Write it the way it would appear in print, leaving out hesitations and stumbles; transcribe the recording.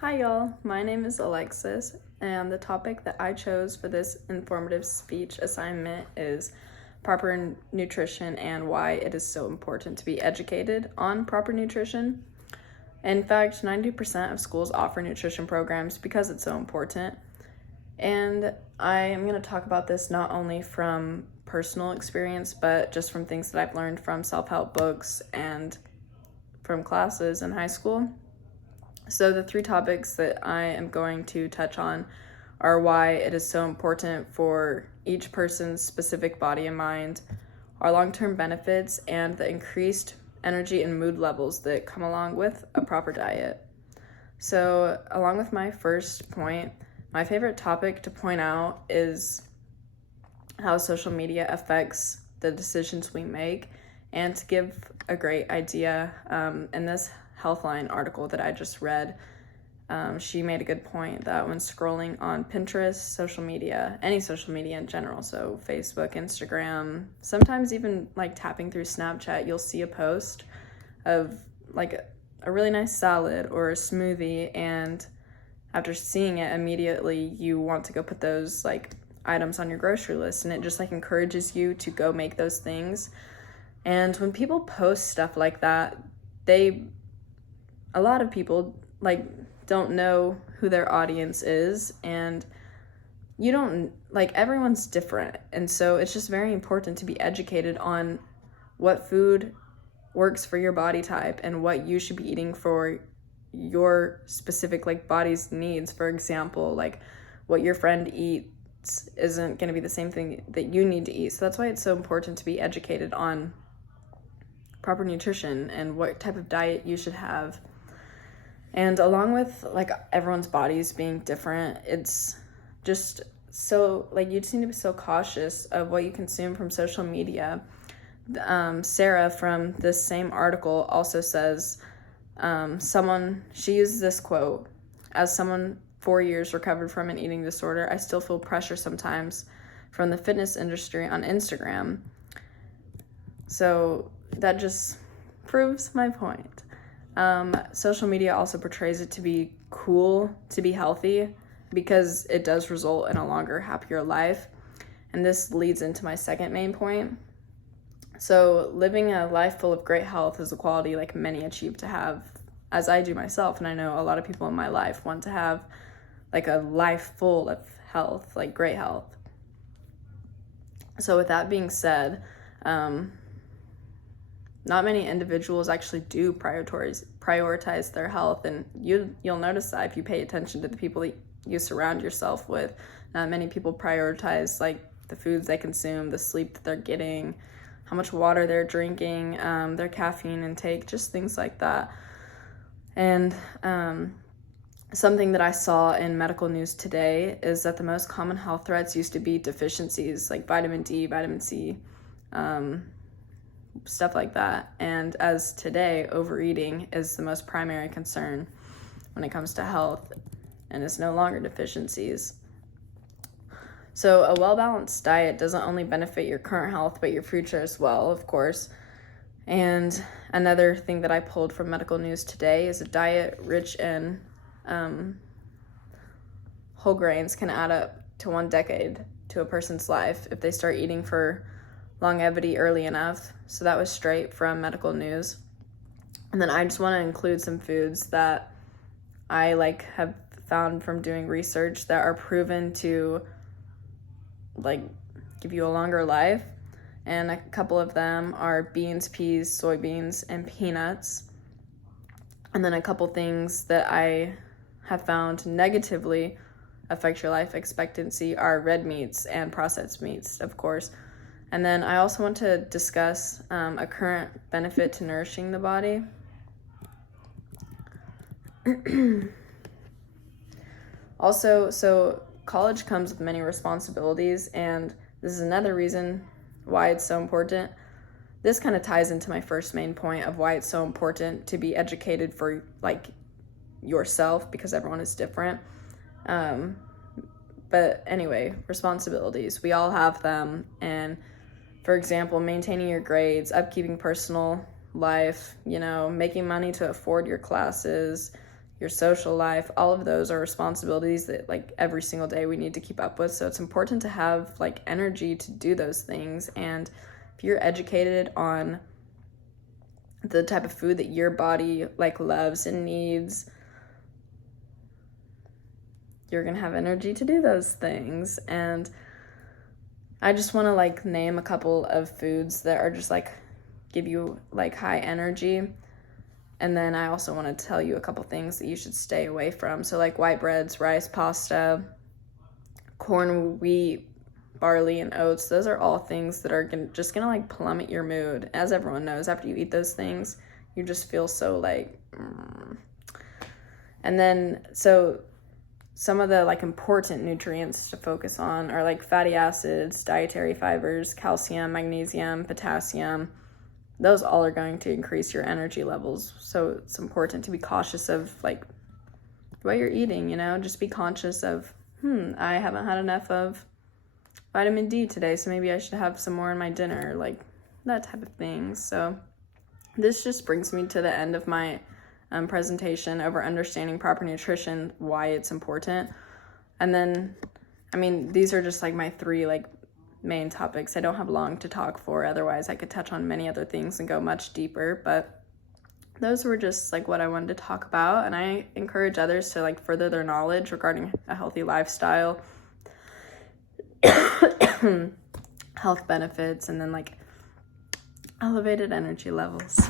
Hi y'all, my name is Alexis, and the topic that I chose for this informative speech assignment is proper nutrition and why it is so important to be educated on proper nutrition. In fact, 90% of schools offer nutrition programs because it's so important. And I am going to talk about this not only from personal experience, but just from things that I've learned from self-help books and from classes in high school. So the three topics that I am going to touch on are why it is so important for each person's specific body and mind, our long-term benefits, and the increased energy and mood levels that come along with a proper diet. So along with my first point, my favorite topic to point out is how social media affects the decisions we make. And to give a great idea, in this Healthline article that I just read, she made a good point that when scrolling on Pinterest, social media, any social media in general, so Facebook, Instagram, sometimes even like tapping through Snapchat, you'll see a post of like a really nice salad or a smoothie, and after seeing it, immediately you want to go put those like items on your grocery list, and it just like encourages you to go make those things. And when people post stuff like that, a lot of people like don't know who their audience is, and you don't like, everyone's different, and so it's just very important to be educated on what food works for your body type and what you should be eating for your specific like body's needs. For example, like what your friend eats isn't going to be the same thing that you need to eat. So that's why it's so important to be educated on proper nutrition and what type of diet you should have. And along with like everyone's bodies being different, it's just so like you just need to be so cautious of what you consume from social media. Sarah from this same article also says, she uses this quote: "As someone 4 years recovered from an eating disorder, I still feel pressure sometimes from the fitness industry on Instagram." So that just proves my point. Social media also portrays it to be cool to be healthy because it does result in a longer, happier life. And this leads into my second main point. So living a life full of great health is a quality like many achieve to have, as I do myself. And I know a lot of people in my life want to have like a life full of health, like great health. So with that being said, not many individuals actually do prioritize their health, and you'll notice that if you pay attention to the people that you surround yourself with. Not many people prioritize like the foods they consume, the sleep that they're getting, how much water they're drinking, their caffeine intake, just things like that. And something that I saw in medical news today is that the most common health threats used to be deficiencies like vitamin D, vitamin C, stuff like that. And as today, overeating is the most primary concern when it comes to health, and it's no longer deficiencies. So a well-balanced diet doesn't only benefit your current health, but your future as well, of course. And another thing that I pulled from medical news today is a diet rich in whole grains can add up to 1 decade to a person's life if they start eating for longevity early enough. So that was straight from medical news. And then I just want to include some foods that I like have found from doing research that are proven to like give you a longer life. And a couple of them are beans, peas, soybeans, and peanuts. And then a couple things that I have found negatively affect your life expectancy are red meats and processed meats, of course. And then I also want to discuss a current benefit to nourishing the body. Also, so college comes with many responsibilities, and this is another reason why it's so important. This kind of ties into my first main point of why it's so important to be educated for like yourself, because everyone is different. But anyway, responsibilities, we all have them. And for example, maintaining your grades, upkeeping personal life, making money to afford your classes, your social life. All of those are responsibilities that like every single day we need to keep up with. So it's important to have like energy to do those things. And if you're educated on the type of food that your body like loves and needs, you're gonna have energy to do those things. And I just want to like name a couple of foods that are just like give you like high energy. And then I also want to tell you a couple things that you should stay away from. So like white breads, rice, pasta, corn, wheat, barley, and oats. Those are all things that are just gonna like plummet your mood. As everyone knows, after you eat those things, you just feel so like And then so some of the like important nutrients to focus on are like fatty acids, dietary fibers, calcium, magnesium, potassium. Those all are going to increase your energy levels. So it's important to be cautious of like what you're eating, just be conscious of, I haven't had enough of vitamin D today, so maybe I should have some more in my dinner, like that type of thing. So this just brings me to the end of my presentation over understanding proper nutrition, why it's important. And then, these are just like my 3 like main topics. I don't have long to talk for, otherwise I could touch on many other things and go much deeper, but those were just like what I wanted to talk about. And I encourage others to like further their knowledge regarding a healthy lifestyle, health benefits, and then like elevated energy levels.